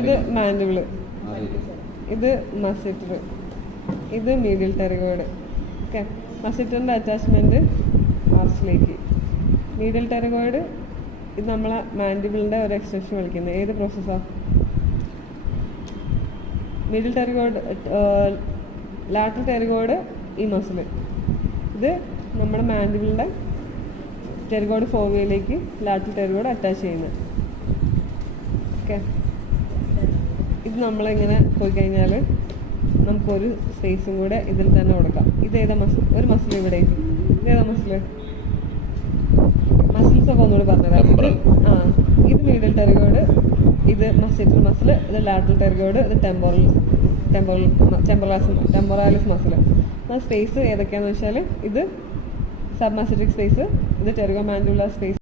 ഇത് മാൻഡിബിള്, ഇത് മസിറ്റർ, ഇത് മീഡിയൽ ടെറിഗോയിഡ്. ഓക്കെ, മസിറ്ററിൻ്റെ അറ്റാച്ച്മെൻറ്റ് ആർച്ചിലേക്ക്. മീഡിയൽ ടെറിഗോയിഡ് ഇത് നമ്മളെ മാൻഡിബിളിൻ്റെ ഒരു എക്സ്റ്റൻഷൻ വിളിക്കുന്നത്. ഏത് പ്രോസസ്സാണ്? മീഡിയൽ ടെറിഗോയിഡ്, ലാറ്ററൽ ടെറിഗോയിഡ് ഈ മസിൽ. ഇത് നമ്മുടെ മാൻഡിബിളിൻ്റെ ടെറിഗോയിഡ് ഫോവിയയിലേക്ക് ലാറ്ററൽ ടെറിഗോയിഡ് അറ്റാച്ച് ചെയ്യുന്നത്. ഓക്കെ, ഇത് നമ്മളിങ്ങനെ പോയി കഴിഞ്ഞാൽ നമുക്കൊരു സ്പേസും കൂടെ ഇതിൽ തന്നെ കൊടുക്കാം. ഇതേതാ മസിൽ? ഒരു മസിൽ ഇവിടെ. ഇതേതാ മസിൽ? മസിൽസ് ഒക്കെ ഒന്നുകൂടി പറഞ്ഞുതരാം. ഇത് മീഡിയൽ ടെറിഗോയിഡ്, ഇത് മസിറ്റൽ മസിൽ, ഇത് ലാറ്ററൽ ടെറിഗോയിഡ്, ഇത് ടെമ്പൊറാലിസ് മസിൽ. ആ സ്പേസ് ഏതൊക്കെയാണെന്ന് വെച്ചാൽ ഇത് സബ്മസിറ്റിക് സ്പേസ്, ഇത് ടെറിഗോമാൻഡിബുലർ സ്പേസ്.